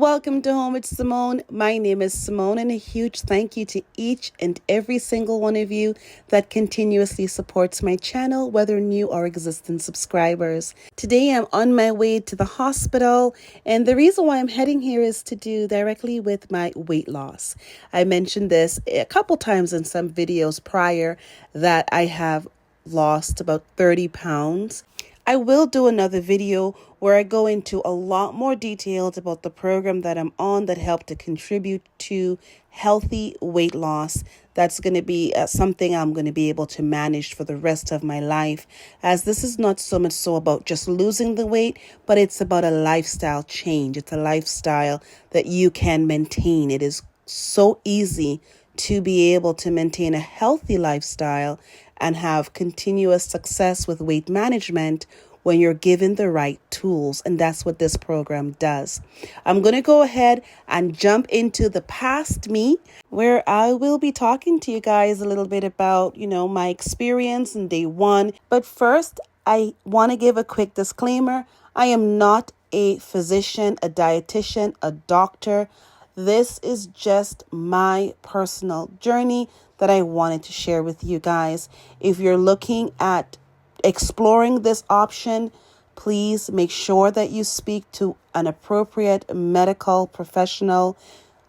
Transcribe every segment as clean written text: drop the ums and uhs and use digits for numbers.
Welcome to Home with Simone. My name is Simone, and a huge thank you to each and every single one of you that continuously supports my channel, whether new or existing subscribers. Today, I'm on my way to the hospital, and the reason why I'm heading here is to do directly with my weight loss. I mentioned this a couple times in some videos prior that I have lost about 30 pounds. I will do another video where I go into a lot more details about the program that I'm on that helped to contribute to healthy weight loss. That's going to be something I'm going to be able to manage for the rest of my life, as this is not so much so about just losing the weight, but it's about a lifestyle change. It's a lifestyle that you can maintain. It is so easy to be able to maintain a healthy lifestyle and have continuous success with weight management when you're given the right tools. And that's what this program does. I'm going to go ahead and jump into the past me, where I will be talking to you guys a little bit about, my experience in day one. But first, I want to give a quick disclaimer. I am not a physician, a dietitian, a doctor. This is just my personal journey that I wanted to share with you guys. If you're looking at exploring this option, please make sure that you speak to an appropriate medical professional,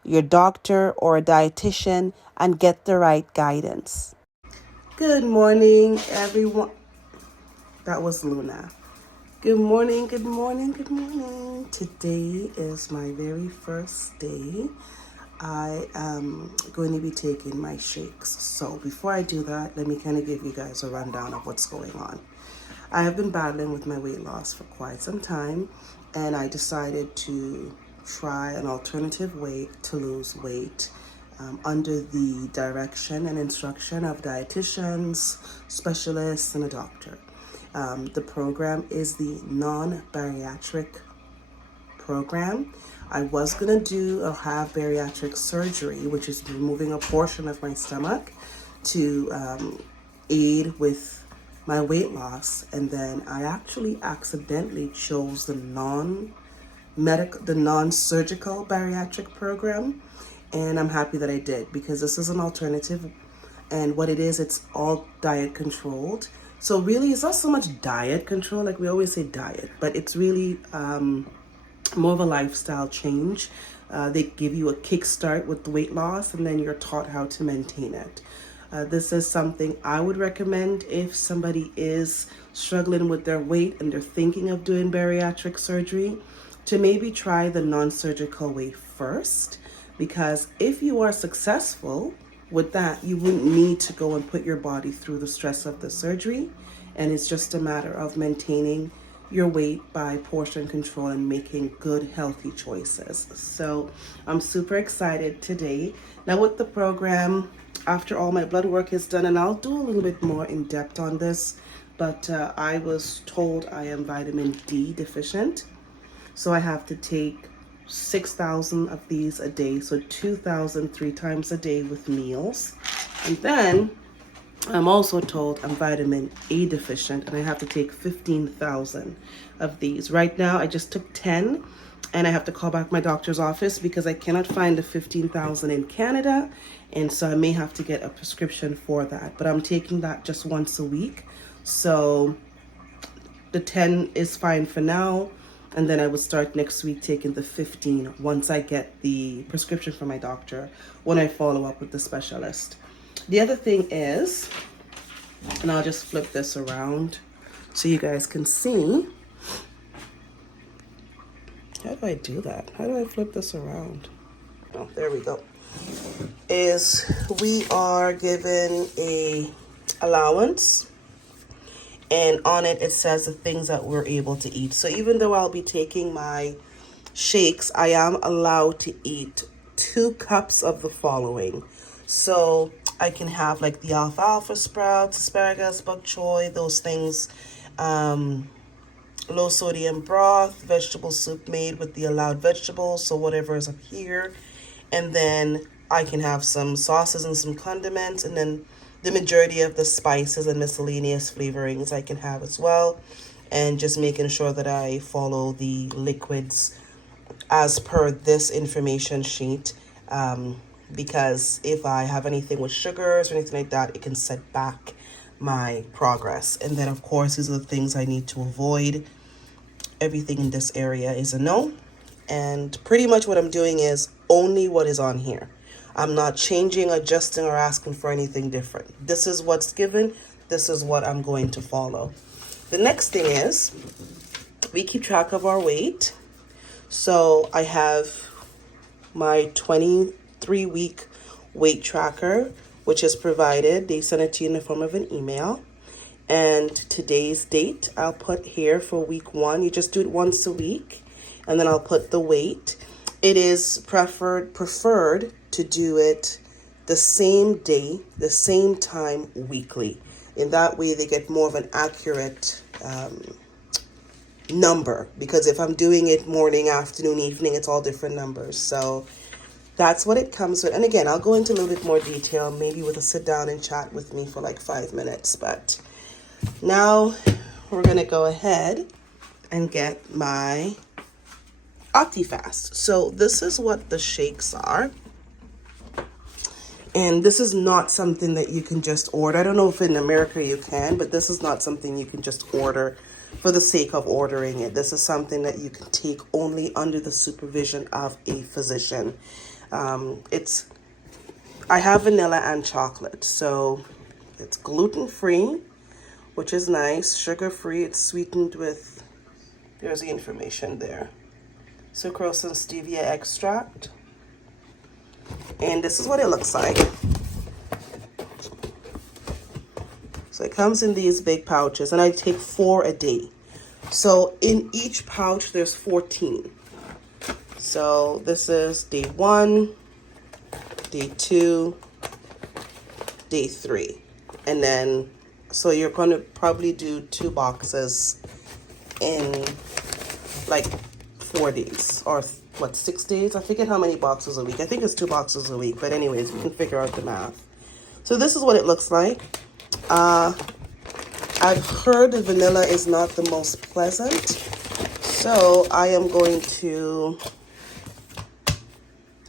your doctor or a dietitian, and get the right guidance. Good morning, everyone. That was Luna. Good morning, good morning, good morning. Today is my very first day. I am going to be taking my shakes. So before I do that, let me kind of give you guys a rundown of what's going on. I have been battling with my weight loss for quite some time, and I decided to try an alternative way to lose weight under the direction and instruction of dietitians, specialists, and a doctor. The program is the non-bariatric program. I was gonna have bariatric surgery, which is removing a portion of my stomach to aid with my weight loss, and then I actually accidentally chose the non-surgical bariatric program, and I'm happy that I did, because this is an alternative, and what it is, it's all diet controlled. So really, it's not so much diet control, like we always say diet, but it's really more of a lifestyle change. They give you a kickstart with the weight loss, and then you're taught how to maintain it. This is something I would recommend if somebody is struggling with their weight and they're thinking of doing bariatric surgery, to maybe try the non-surgical way first, because if you are successful with that, you wouldn't need to go and put your body through the stress of the surgery, and it's just a matter of maintaining your weight by portion control and making good healthy choices. So I'm super excited today. Now with the program, after all my blood work is done, and I'll do a little bit more in depth on this, but I was told I am vitamin D deficient. So I have to take 6,000 of these a day, so 2,000 3 times a day with meals. And then I'm also told I'm vitamin A deficient, and I have to take 15,000 of these. Right now, I just took 10, and I have to call back my doctor's office because I cannot find the 15,000 in Canada, and so I may have to get a prescription for that. But I'm taking that just once a week, so the 10 is fine for now, and then I will start next week taking the 15 once I get the prescription from my doctor, when I follow up with the specialist. The other thing is, and I'll just flip this around so you guys can see. How do I do that? How do I flip this around? Oh, there we go. Is we are given a allowance, and on it, it says the things that we're able to eat. So even though I'll be taking my shakes, I am allowed to eat 2 cups of the following. So I can have like the alfalfa sprouts, asparagus, bok choy, those things, low sodium broth, vegetable soup made with the allowed vegetables, so whatever is up here. And then I can have some sauces and some condiments, and then the majority of the spices and miscellaneous flavorings I can have as well. And just making sure that I follow the liquids as per this information sheet, because if I have anything with sugars or anything like that, it can set back my progress. And then of course, these are the things I need to avoid. Everything in this area is a no. And pretty much what I'm doing is only what is on here. I'm not changing, adjusting, or asking for anything different. This is what's given. This is what I'm going to follow. The next thing is we keep track of our weight. So I have my 23-week weight tracker, which is provided. They send it to you in the form of an email. And today's date I'll put here for week 1. You just do it once a week, and then I'll put the weight. It is preferred to do it the same day, the same time weekly. In that way, they get more of an accurate number, because if I'm doing it morning, afternoon, evening, it's all different numbers. So that's what it comes with. And again, I'll go into a little bit more detail, maybe with a sit down and chat with me for like 5 minutes. But now we're going to go ahead and get my OptiFast. So this is what the shakes are. And this is not something that you can just order. I don't know if in America you can, but this is not something you can just order for the sake of ordering it. This is something that you can take only under the supervision of a physician. I have vanilla and chocolate, so it's gluten-free, which is nice, sugar-free. It's sweetened with, there's the information there, sucrose and stevia extract. And this is what it looks like. So it comes in these big pouches, and I take 4 a day. So in each pouch, there's 14. So this is day 1, day 2, day 3. And then, so you're going to probably do 2 boxes in like 4 days, or 6 days? I forget how many boxes a week. I think it's 2 boxes a week, but anyways, you can figure out the math. So this is what it looks like. I've heard the vanilla is not the most pleasant, so I am going to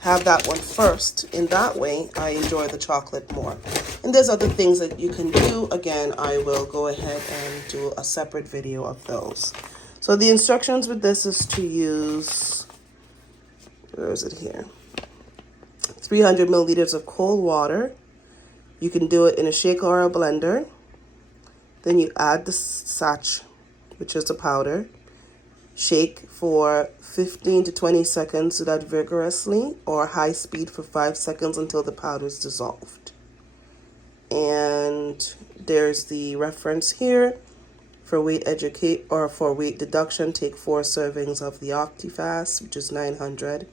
have that one first. In that way, I enjoy the chocolate more. And there's other things that you can do. Again, I will go ahead and do a separate video of those. So the instructions with this is to use, where is it here? 300 milliliters of cold water. You can do it in a shaker or a blender. Then you add the sach, which is the powder. Shake for 15 to 20 seconds, do that vigorously, or high speed for 5 seconds until the powder is dissolved. And there's the reference here. For weight deduction, take 4 servings of the OptiFast, which is 900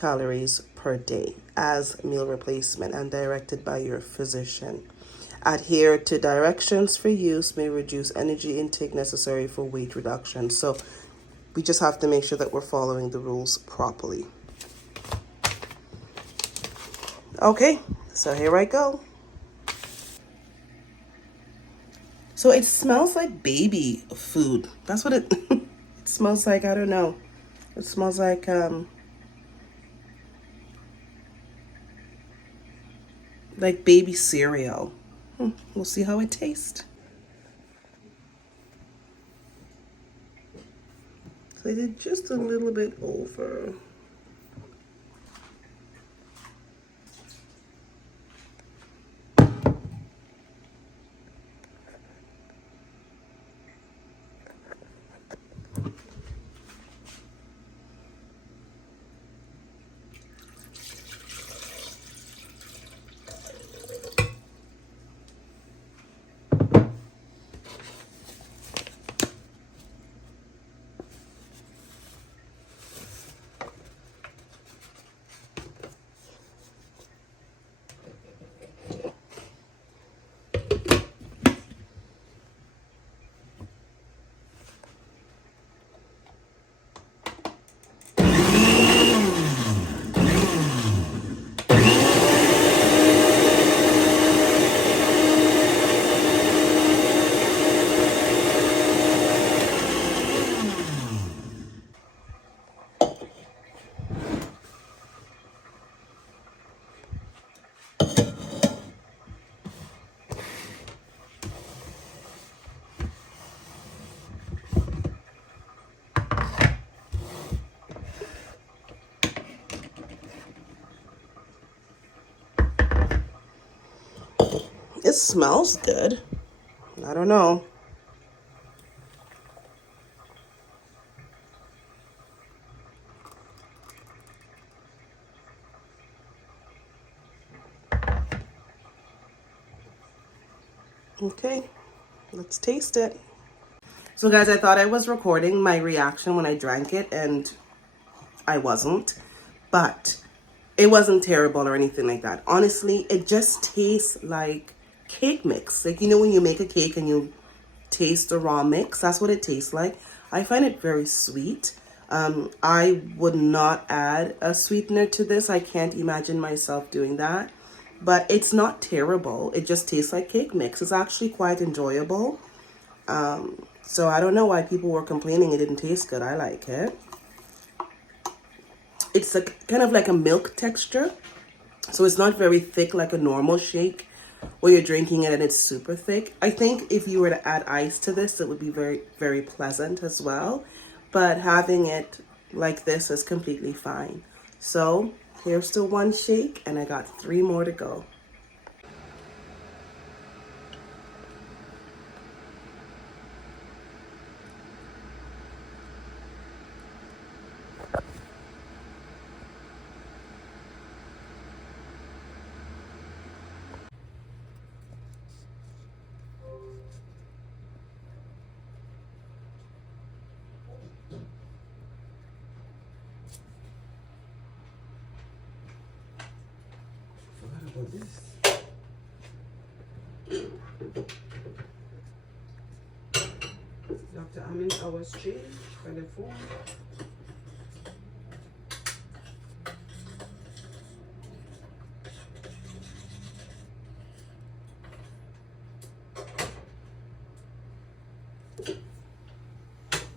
calories per day, as meal replacement and directed by your physician. Adhere to directions for use, may reduce energy intake necessary for weight reduction. So we just have to make sure that we're following the rules properly. Okay, so here I go. So it smells like baby food. That's what it, it smells like. I don't know. It smells like baby cereal. We'll see how it tastes. So I did just a little bit over. this smells good. I don't know. Okay, let's taste it. So guys, I thought I was recording my reaction when I drank it, and I wasn't. But it wasn't terrible or anything like that. Honestly, it just tastes like cake mix. Like, you know when you make a cake and you taste the raw mix? That's what it tastes like. I find it very sweet. I would not add a sweetener to this. I can't imagine myself doing that. But it's not terrible. It just tastes like cake mix. It's actually quite enjoyable. So I don't know why people were complaining it didn't taste good. I like it. It's a kind of like a milk texture. So it's not very thick like a normal shake where you're drinking it and it's super thick. I think if you were to add ice to this, it would be very, very pleasant as well. But having it like this is completely fine. So here's the one shake, and I got 3 more to go. Dr. Amin Awas J, California.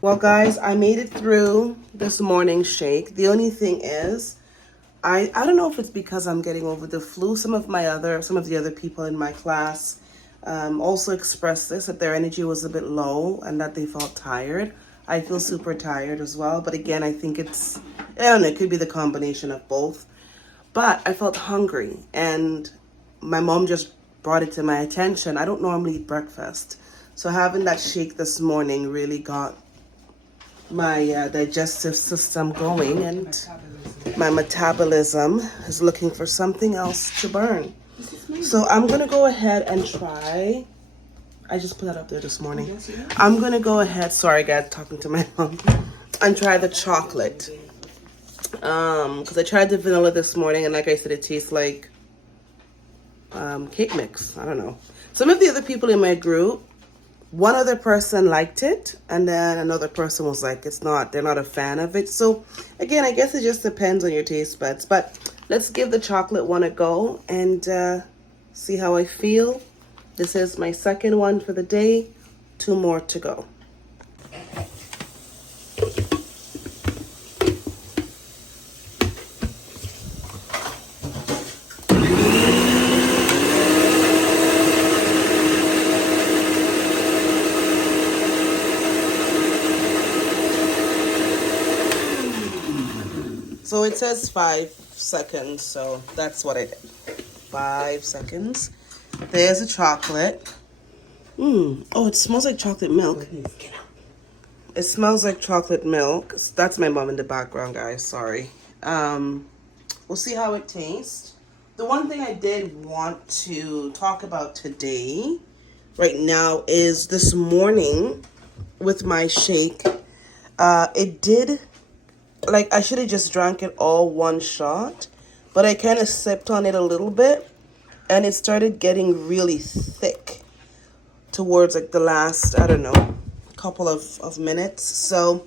Well, guys, I made it through this morning shake. The only thing is, I don't know if it's because I'm getting over the flu. Some of the other people in my class also expressed this, that their energy was a bit low and that they felt tired. I feel super tired as well. But again, I think I don't know, it could be the combination of both. But I felt hungry, and my mom just brought it to my attention. I don't normally eat breakfast. So having that shake this morning really got my digestive system going, and my metabolism is looking for something else to burn. So I'm gonna go ahead and try. I just put that up there this morning. I'm gonna go ahead, sorry guys, talking to my mom, and try the chocolate. Because I tried the vanilla this morning, and like I said, it tastes like cake mix. I don't know. Some of the other people in my group, one other person liked it, and then another person was like, they're not a fan of it. So again, I guess it just depends on your taste buds. But let's give the chocolate one a go and see how I feel. This is my second one for the day. 2 more to go. So it says 5 seconds, so that's what I did. 5 seconds. There's a chocolate. Oh, it smells like chocolate milk. It smells like chocolate milk. That's my mom in the background, guys. Sorry. We'll see how it tastes. The one thing I did want to talk about today, right now, is this morning with my shake. It did, like, I should have just drank it all one shot, but I kind of sipped on it a little bit, and it started getting really thick towards like the last, I don't know, couple of minutes. So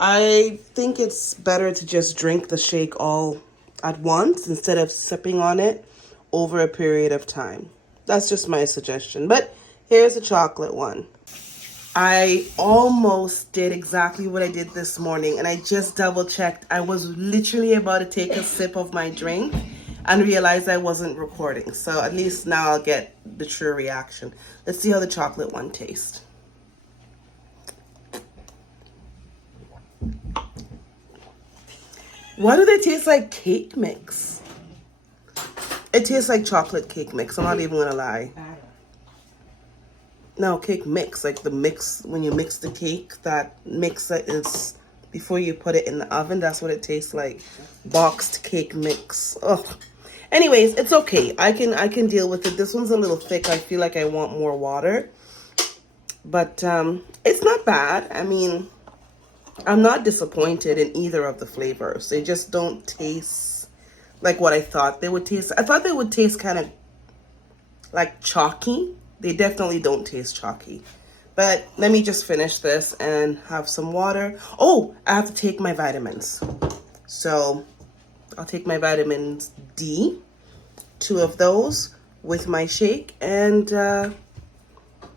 I think it's better to just drink the shake all at once instead of sipping on it over a period of time. That's just my suggestion. But here's a chocolate one. I almost did exactly what I did this morning, and I just double checked. I was literally about to take a sip of my drink and realized I wasn't recording. So at least now I'll get the true reaction. Let's see how the chocolate one tastes. Why do they taste like cake mix? It tastes like chocolate cake mix. I'm not even gonna lie. now cake mix, like the mix when you mix the cake, that mix that is before you put it in the oven, that's what it tastes like. Boxed cake mix. Ugh. Anyways, it's okay. I can deal with it. This one's a little thick. I feel like I want more water. But it's not bad. I mean, I'm not disappointed in either of the flavors. They just don't taste like what I thought they would taste. I thought they would taste kind of like chalky. They definitely don't taste chalky. But let me just finish this and have some water. Oh, I have to take my vitamins. So I'll take my vitamins D, 2 of those with my shake, and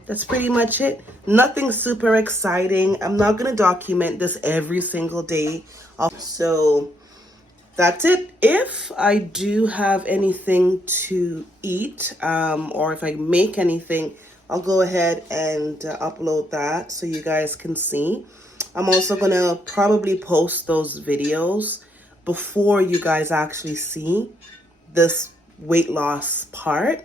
that's pretty much it. Nothing super exciting. I'm not going to document this every single day. So that's it. If I do have anything to eat, or if I make anything, I'll go ahead and upload that so you guys can see. I'm also going to probably post those videos before you guys actually see this weight loss part.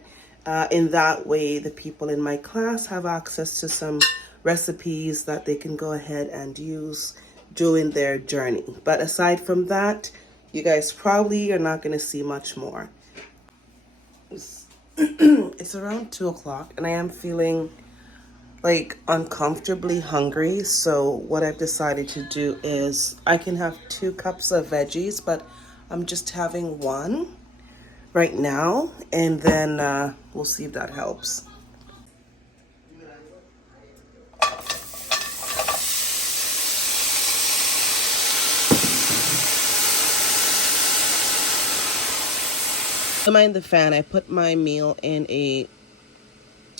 In that way, the people in my class have access to some recipes that they can go ahead and use during their journey. But aside from that, you guys probably are not going to see much more. It's around 2 o'clock and I am feeling like uncomfortably hungry. So what I've decided to do is I can have 2 cups of veggies, but I'm just having 1 right now, and then we'll see if that helps. Don't mind the fan. I put my meal in a,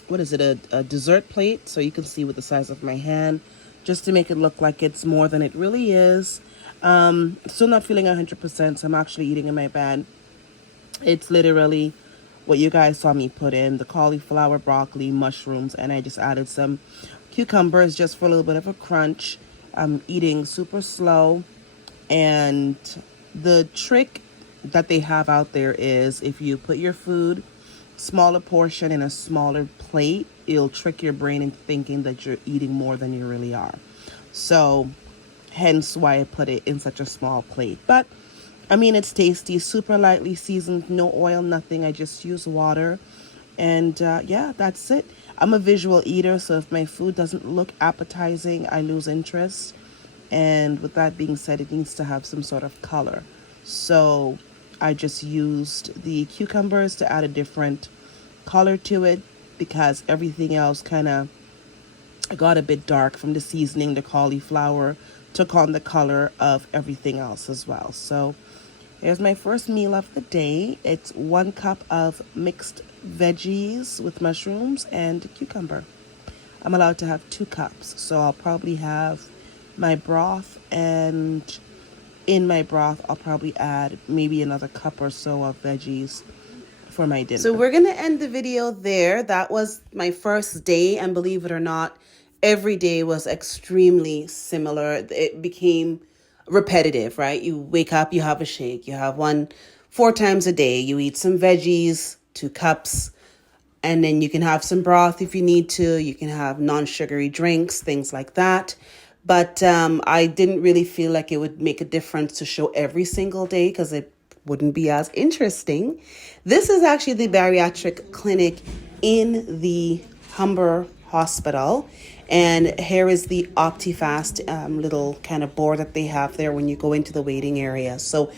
what is it, a dessert plate, so you can see with the size of my hand, just to make it look like it's more than it really is. Still not feeling 100%, so I'm actually eating in my bed. It's literally what you guys saw me put in, the cauliflower, broccoli, mushrooms, and I just added some cucumbers just for a little bit of a crunch. I'm eating super slow, and the trick that they have out there is if you put your food smaller portion in a smaller plate, it'll trick your brain into thinking that you're eating more than you really are. So hence why I put it in such a small plate. But I mean, it's tasty, super lightly seasoned, no oil, nothing. I just use water. And yeah, that's it. I'm a visual eater, so if my food doesn't look appetizing, I lose interest. And with that being said, it needs to have some sort of color. So I just used the cucumbers to add a different color to it, because everything else kind of got a bit dark from the seasoning. The cauliflower took on the color of everything else as well. So here's my first meal of the day. It's 1 cup of mixed veggies with mushrooms and cucumber. I'm allowed to have 2 cups, so I'll probably have my broth, and in my broth I'll probably add maybe another cup or so of veggies for my dinner. So we're gonna end the video there. That was my first day, and believe it or not, every day was extremely similar. It became repetitive, right? You wake up, you have a shake, you have one 4 times a day, you eat some veggies, 2 cups, and then you can have some broth if you need to. You can have non-sugary drinks, things like that. But I didn't really feel like it would make a difference to show every single day, because it wouldn't be as interesting. This is actually the bariatric clinic in the Humber Hospital. And here is the OptiFast little kind of board that they have there when you go into the waiting area. So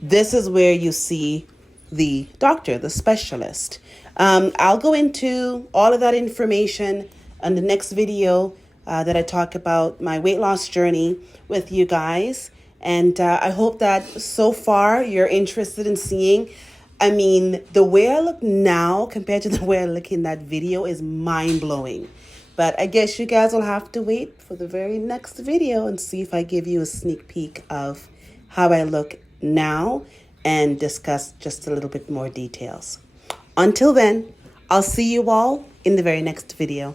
this is where you see the doctor, the specialist. I'll go into all of that information on the next video that I talk about my weight loss journey with you guys. And I hope that so far you're interested in seeing. I mean, the way I look now compared to the way I look in that video is mind-blowing. But I guess you guys will have to wait for the very next video and see if I give you a sneak peek of how I look now and discuss just a little bit more details. Until then, I'll see you all in the very next video.